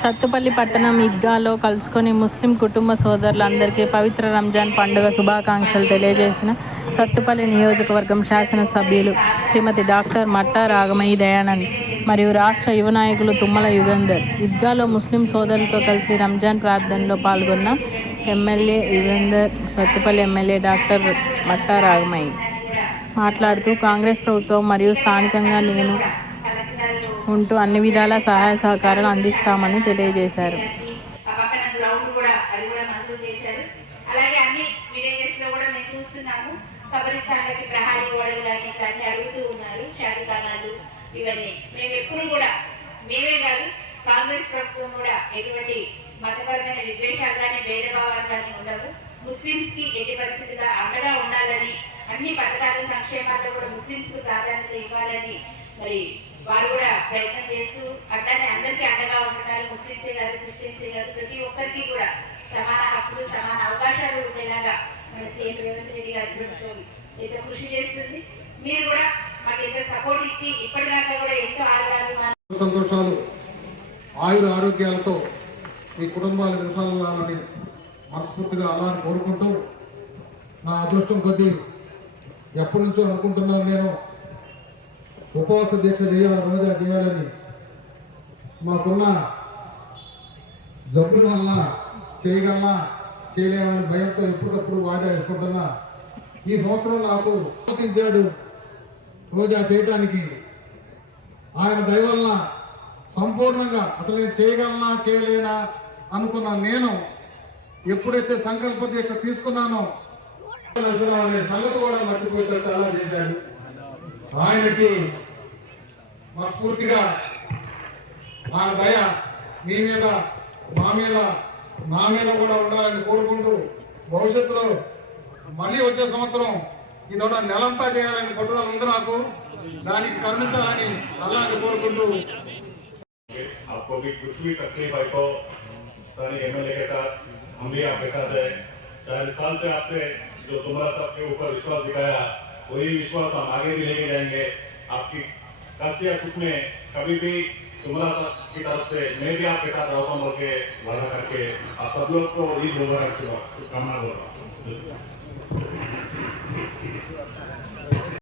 సత్తుపల్లి పట్టణం ఈద్గాలో కలుసుకొని ముస్లిం కుటుంబ సోదరులందరికీ పవిత్ర రంజాన్ పండుగ శుభాకాంక్షలు తెలియజేసిన సత్తుపల్లి నియోజకవర్గం శాసనసభ్యులు శ్రీమతి డాక్టర్ మట్టా రాగమయ్యి దయానంద్ మరియు రాష్ట్ర యువ నాయకులు తుమ్మల యుగంధర్. ఈద్గాలో ముస్లిం సోదరులతో కలిసి రంజాన్ ప్రార్థనలో పాల్గొన్న MLA Yugandhar, Sathupalli MLA doctor Matta Ragamayi మాట్లాడుతూ కాంగ్రెస్ ప్రభుత్వం మరియు స్థానికంగా నేను ఉంటూ అన్ని విధాల సహాయ సహకారాలు అందిస్తామని తెలియజేశారు. కాంగ్రెస్ ప్రభుత్వం కూడా ఎటువంటి మతపరమైన విద్వేషాలు కానీ భేదభావాలు కానీ ఉండవు. ముస్లింస్ కి ఎట్టి పరిస్థితుల్లో అండగా ఉండాలని, అన్ని పథకాలు సంక్షేమాల్లో కూడా ముస్లింస్ కు ప్రాధాన్యత ఇవ్వాలని మరి వారు కూడా ప్రయత్నం చేస్తూ అట్లానే అందరికీ అండగా ఉంటున్నారు. ముస్లింసే కాదు, క్రిస్టియన్సే కాదు, ప్రతి ఒక్కరికి కూడా సమాన హక్కులు, సమాన అవకాశాలు ఉండేలాగా మన సీఎం రేవంత్ రెడ్డి గారి ప్రభుత్వం ఎంతో కృషి చేస్తుంది. మీరు కూడా మాకు ఎంతో సపోర్ట్ ఇచ్చి ఇప్పటిదాకా కూడా ఎంతో ఆదరాలు, సంతోషాలు, ఆయుర ఆరోగ్యాలతో ఈ కుటుంబాలు విశాలని మనస్ఫూర్తిగా అలా కోరుకుంటూ, నా అదృష్టం కొద్దీ ఎప్పటి నుంచో అనుకుంటున్నాను నేను ఉపవాస దీక్ష చేయాలని, రోజా చేయాలని. మాకున్న జబ్బుల వలన చేయగలనా చేయలేమని భయంతో ఎప్పటికప్పుడు వాయిదా వేసుకుంటున్నా. ఈ సంవత్సరం నాకు అనుమతించాడు రోజా చేయటానికి. ఆయన దయ వలన సంపూర్ణంగా అసలు నేను చేయగలనా చేయలేనా అనుకున్నా. నేను ఎప్పుడైతే సంకల్ప దీక్ష తీసుకున్నానో అనే సంగతి కూడా మర్చిపోయేటట్టు అలా చేశాడు. ఆయనకి మనస్ఫూర్తిగా ఆయన దయ మీ మీద, మా మీద, నా మీద కూడా ఉండాలని కోరుకుంటూ, భవిష్యత్తులో మళ్ళీ వచ్చే సంవత్సరం ఇదొక నెలంతా చేయాలని పట్టుదల ఉంది నాకు. దానికి కరుణించాలని అలాగే కోరుకుంటూ, आपको भी कुछ भी तकलीफ आई तो सारे एमएलए के साथ हम भी आपके साथ है। 40 साल से आपसे जो तुम्हारा सबके ऊपर विश्वास दिखाया, वही विश्वास हम आगे भी लेके जाएंगे। आपकी कष्ट या सुख में कभी भी तुम्हारा सब की तरफ से मैं भी आपके साथ रहता हूँ बोल के वादा करके आप सब लोग को ईद मुबारक शुभकामना बोल रहा हूँ।